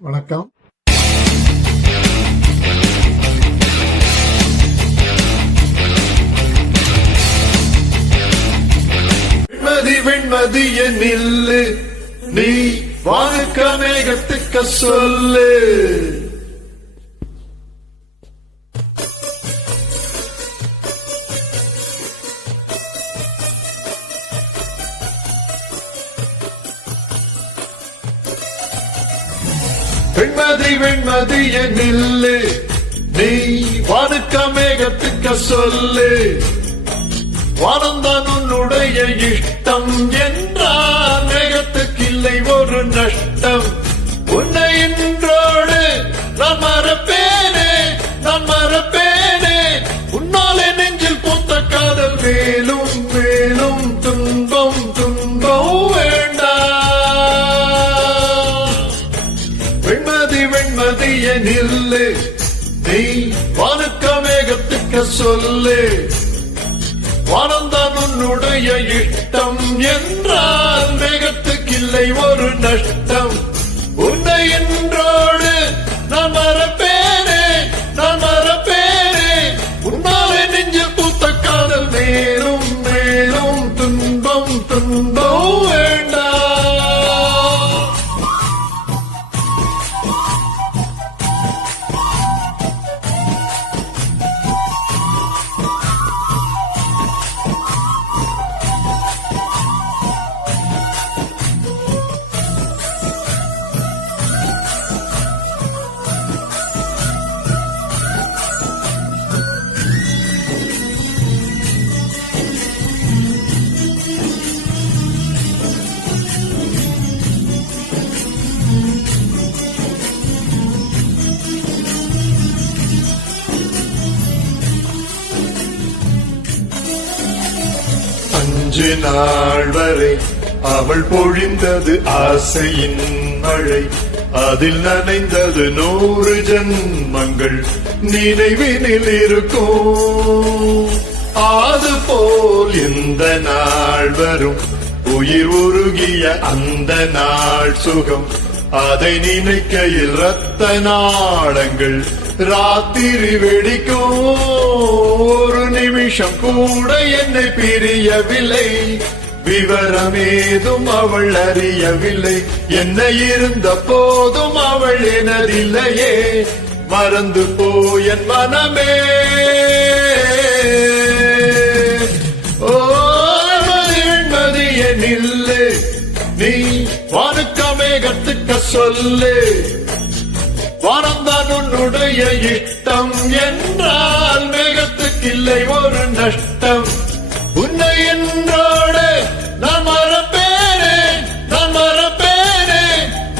வணக்கம். வெண்மதிய நில்லு, நீ வானுக்க மேகத்துக்க சொல்லு. வெண்மதிய நில்லு, நீ வானுக்க மேகத்துக்க சொல்லு. வானந்தான் உன்னுடைய இஷ்டம் என்றால் மேகத்துக்கு இல்லை ஒரு நஷ்டம். உன்னை இன்றோடு நான் மறப்பேனே, நான் மறப்பேனே. உன்னாலே நெஞ்சில் பூத்த காதல் மேலும் மேலும் துன்பம் துன்பம் வேண்டாம். வெண்மதிய நில்லு, நீ வானுக்க மேகத்துக்க சொல்லு. வானந்தான் உன்னுடைய இஷ்டம் என்றால் மேகத்துக்கு இல்லை ஒரு நஷ்டம். உன்னை என்றோடு நான் மறப்பேனே, நான் மறப்பேனே. உன்னாலே நெஞ்சில் பூத்த காதல் மேலும் மேலும் துன்பம் துன்பம் வேண்டாம். அஞ்சு நாள் வரை அவள் பொழிந்தது ஆசையின் மழை. அதில் நனைந்தது 100 ஜன்மங்கள் நினைவினில் இருக்கும். அதுபோல் இந்த நாள் வரும், உயிர் உருகிய அந்த நாள் சுகம். அதை நினைக்கையில் ரத்த நாளங்கள் ராத்திரி வெடிக்கும். ஒரு நிமிஷம் கூட என்னை பிரியவில்லை, விவரமேதும் அவள் அறியவில்லை. என்ன இருந்த போதும் அவள் எனதில்லையே, மறந்து போய் என் மனமே. ஓ வெண்மதிய நில்லு, நீ வானுக்க மேகத்துக்க சொல்லு. வானந்தான் உன்னுடைய இஷ்டம் என்றால் மேகத்துக்கு இல்லை ஒரு நஷ்டம். உன்னை என்றோடு நான் மறப்பேனே, நான் மறப்பேனே.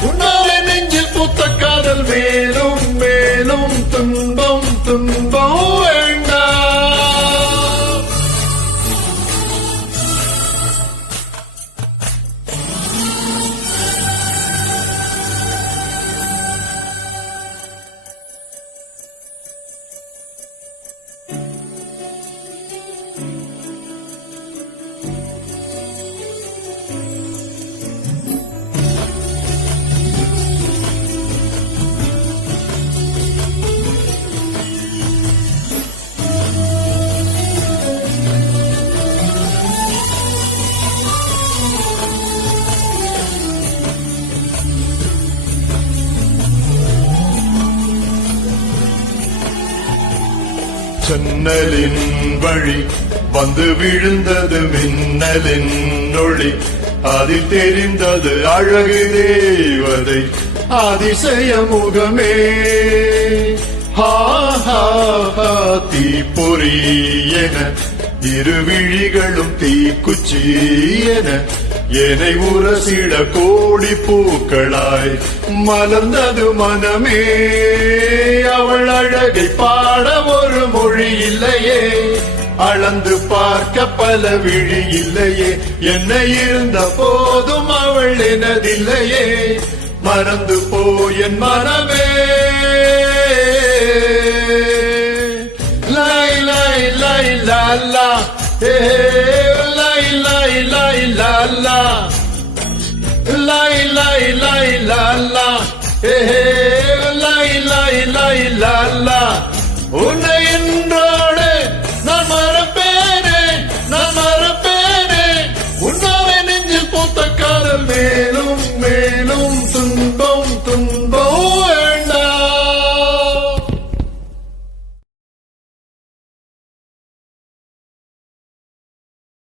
உன்னாலே நெஞ்சில் பூத்த காதல் மேலும் மேலும் துன்பம் துன்பம் வேண்டாம். ஜன்னலின் வழி வந்து விழுந்தது மின்னலின் ஒளி. அதில் தெரிந்தது அழகு தேவதை அதிசய முகமே. தீப்பொறி என இரு விழிகளும் தீக்குச்சி என என்னை உரசிட கோடி பூக்களாய் மலர்ந்தது மனமே. அவள் அழகை பாட ஒரு மொழி இல்லையே, அளந்து பார்க்க பல விழி இல்லையே. என்ன இருந்த போதும் அவள் எனதில்லையே, மறந்து போய் என் மனமே. லை லை லை லா, லை லை லை லா, லை லை லை லா. லை லா லா உன்னை என்றோ